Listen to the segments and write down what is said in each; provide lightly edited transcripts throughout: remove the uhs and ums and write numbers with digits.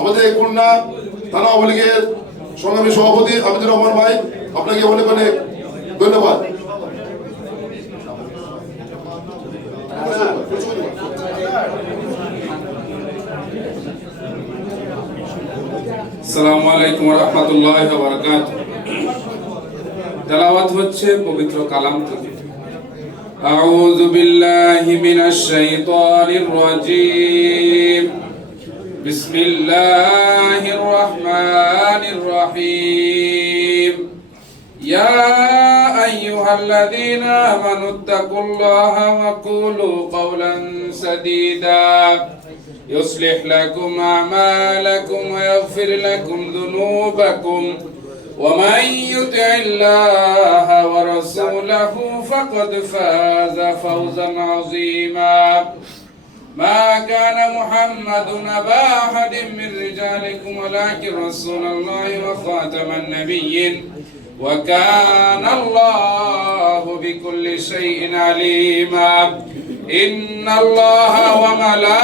আমাদের এই খুলনা থানা আওয়ামী লীগের সংগ্রামী সভাপতি আবিদুর রহমান ভাই, আপনাকে অনেক অনেক ধন্যবাদ। আসসালামু আলাইকুম ওয়া রাহমাতুল্লাহি ওয়া বারাকাতুহু। তেলাওয়াত হচ্ছে পবিত্র কালাম থেকে। আউযু বিল্লাহি মিনাশ শাইতানির রাজীম। বিসমিল্লাহির রাহমানির রাহিম। ইয়া আইয়ুহাল্লাযীনা আমানুত্তাকুল্লাহা ওয়া কুলু কাওলান সাদীদা يصلح لكم أعمالكم ويغفر لكم ذنوبكم ومن يطع الله ورسوله فقد فاز فوزا عظيما ما كان محمد أبا أحد من رجالكم ولكن رسول الله وخاتم النبيين وكان الله بكل شيء عليما إن الله وملائكته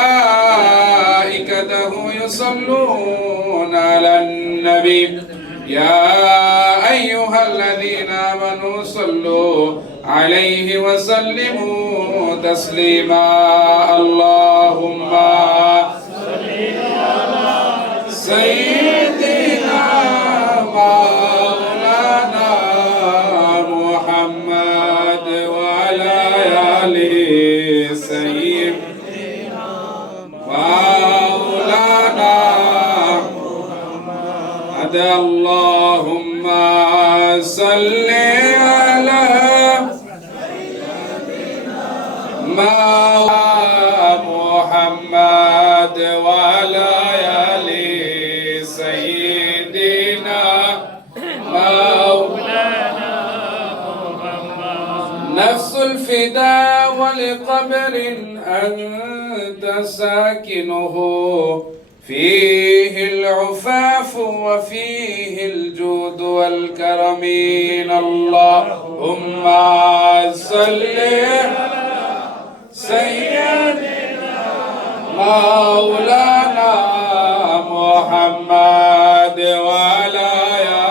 يصلون على النبي يا أيها الذين آمنوا صلوا عليه وسلموا تسليما اللهم صل على سيدنا مولانا محمد وعلى آله اللهم صل على محمد وعلى آل سيدنا مولانا محمد نفس الفداء ولقبر أنت ساكنه فيه العفاف وفيه الجود والكرم اللهم صل على سيدنا مولانا محمد وعلى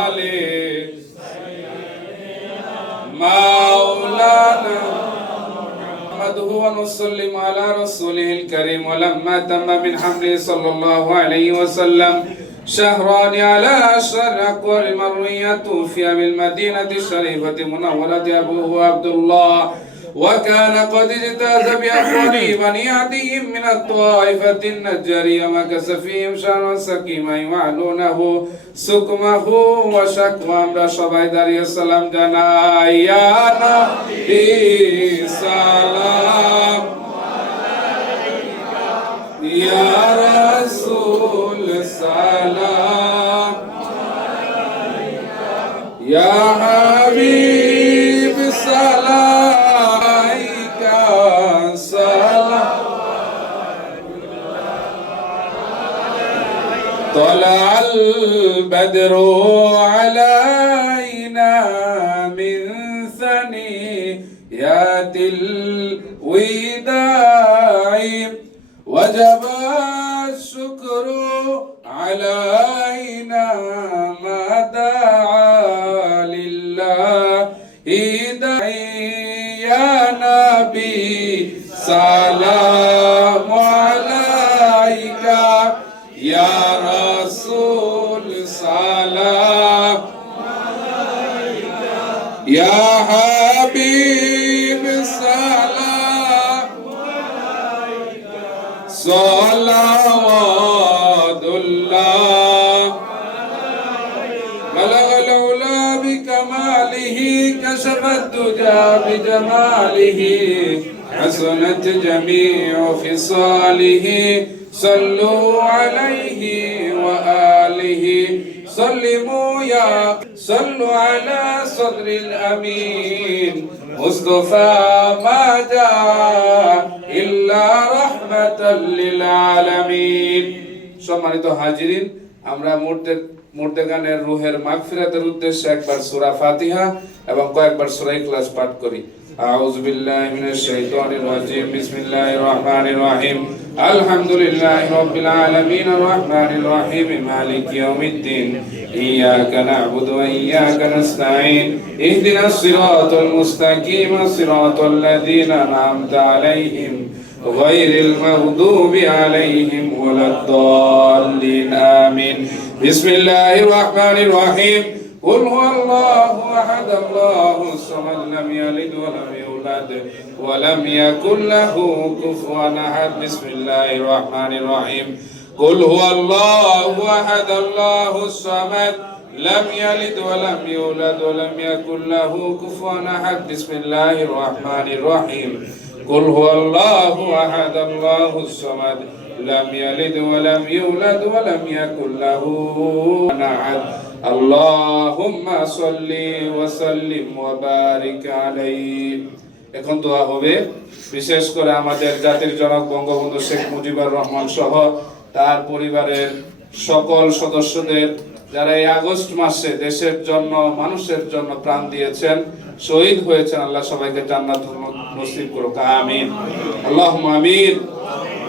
آل مولانا نحمده ونسلم على رسوله الكريم ولما تم من حمله صلى الله عليه وسلم شهران على أشهر أقوال مروية توفي بالمدينة الشريفة منورة أبوه عبد الله وكان قد اجتاز بأخوانه بني عدي من الطائفة النجارية مكث فيهم شهرا سكيما يعلونه سكمه وشكوى أمر شباب عليه السلام جنا يا نبي سلام يا رسول سلام يا حبيب سلام طلع البدر علينا من ثنيات الوداع وجب الشكر علينا ما دعا لله داعي يا نبي سلام عليك يا رسول سلام عليك يا حبيب سلام عليك صلوات الله بلغ العلا بكماله كشف الدجى بجماله حسنت جميع خصاله صلوا عليه وآله سلموا يا صلوا على صدر الأمين مصطفى ما جاء إلا رحمة للعالمين সম্মানিত হাজিরিন আমরা মুর্দেগানের রুহের মাগফিরাতের উদ্দেশ্যে একবার সূরা ফাতিহা এবং কয়েকবার সূরা ইখলাস পাঠ করি। আউযু বিল্লাহি মিনাশ শাইতানির রাজিম বিসমিল্লাহির রহমানির রহিম الحمد لله رب العالمين الرحمن الرحيم مالك يوم الدين إياك نعبد وإياك نستعين اهدنا الصراط المستقيم صراط الذين أنعمت عليهم غير المغضوب عليهم ولا الضالين آمين بسم الله الرحمن الرحيم قل هو الله أحد الله الصمد لم يلد ولم يولد ولم يكن له كفوا أحد بسم الله الرحمن الرحيم قل هو الله أحد الله الصمد لم يلد ولم يولد ولم يكن له كفوا أحد بسم الله الرحمن الرحيم قل هو الله أحد الله الصمد لم يلد ولم يولد ولم يكن له أحد اللهم صل وسلم وبارك عليه এখন দোয়া হবে বিশেষ করে আমাদের জাতির জনক বঙ্গবন্ধু শেখ মুজিবুর রহমান সহ তার পরিবারের সকল সদস্যদের যারা এই আগস্ট মাসে দেশের জন্য মানুষের জন্য প্রাণ দিয়েছেন শহীদ হয়েছেন আল্লাহ সবাইকে জান্নাত নসিব করুক আমিন আল্লাহুম্মা আমিন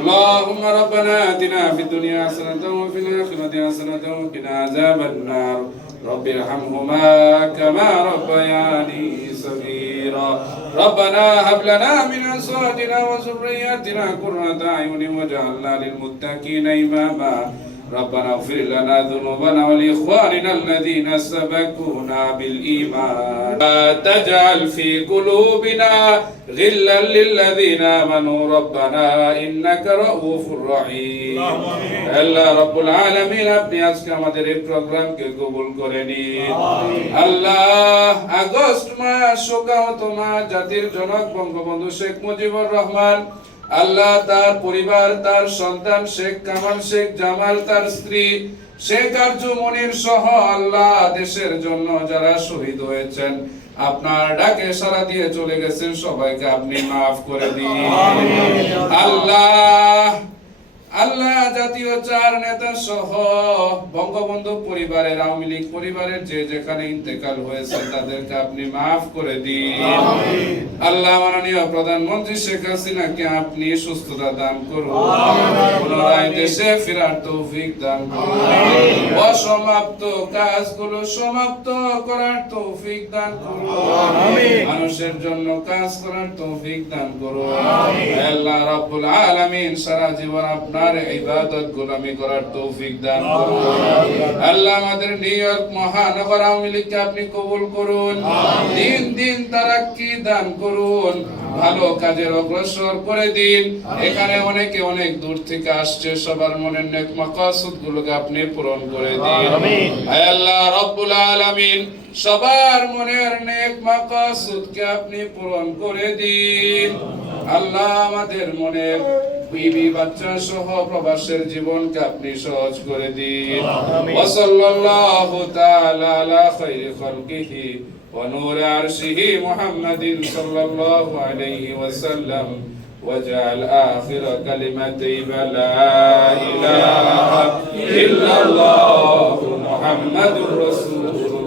اللهم ربنا آتنا في الدنيا حسنة وفي الآخرة حسنة وقنا عذاب النار رب ارحمهما كما ربياني صغيرا ربنا هب لنا من أزواجنا وذرياتنا قرة أعين واجعلنا للمتقين إماما ربنا اغفر لنا ذنوبنا ولإخواننا الذين سبقونا بالإيمان لا تجعل في قلوبنا غلا للذين آمنوا ربنا إنك رؤوف رحيم আল্লাহ রব্বুল আলামিন আপনি আজকে আমাদের এই প্রোগ্রামকে কবুল করে নিন আল্লাহ আগস্ট মাস শোকাহত মাস জাতির জনক বঙ্গবন্ধু শেখ মুজিবুর রহমান আল্লাহ তার পরিবার তার সন্তান শেখ কামাল শেখ জামাল তার স্ত্রী শেখ আরজু মনির সহ আল্লাহ দেশের জন্য যারা শহীদ হয়েছেন আপনার ডাকে সাড়া দিয়ে চলে গেছেন সবাইকে আপনি মাফ করে দিন আল্লাহ আল্লাহ জাতীয় চার নেতা সহ বঙ্গবন্ধু পরিবারের আওয়ামী লীগ পরিবারের যে যেখানে ইন্তেকাল হয়েছে তাদেরকে আপনি মাফ করে দিন আল্লাহ মাননীয় প্রধানমন্ত্রী শেখ হাসিনাকে আপনি সুস্থতা দান করুন পুনরায় দেশে ফেরার তৌফিক দান করুন অসমাপ্ত কাজগুলো সমাপ্ত করার তৌফিক দান করুন মানুষের জন্য কাজ করার তৌফিক দান করুন আল্লাহ রাব্বুল আলামিন সারা জীবন আপনার ইবাদত গোলামি করার তৌফিক দান করুন আল্লাহ আমাদের নিয়ত মহানগর আওয়ামী লীগকে আপনি কবুল করুন দিন দিন তারাক্কি দান করুন ভালো কাজের অগ্রসর করে দিন এখানে অনেকে অনেক দূর থেকে আসছে সবার মনের নেক মাকাসুদ গুলোকে আপনি পূরণ করে দিন আমিন হে আল্লাহ রাব্বুল আলামিন সবার মনের নেক মাকাসুদকে আপনি পূরণ করে দিন আল্লাহ আমাদের মনের বিবি বাচ্চা সহ প্রবাসের জীবনকে আপনি সহজ করে দিন ওয়া সাল্লাল্লাহু তাআলা আলা খায়রি খালকিহি ওয়া নূরি আরশিহি মুহাম্মাদিন সাল্লাল্লাহু আলাইহি ওয়াসাল্লাম ওয়াজআল আখির কালিমাতি লা ইলাহা ইল্লাল্লাহু মুহাম্মাদুর রাসূলুল্লাহ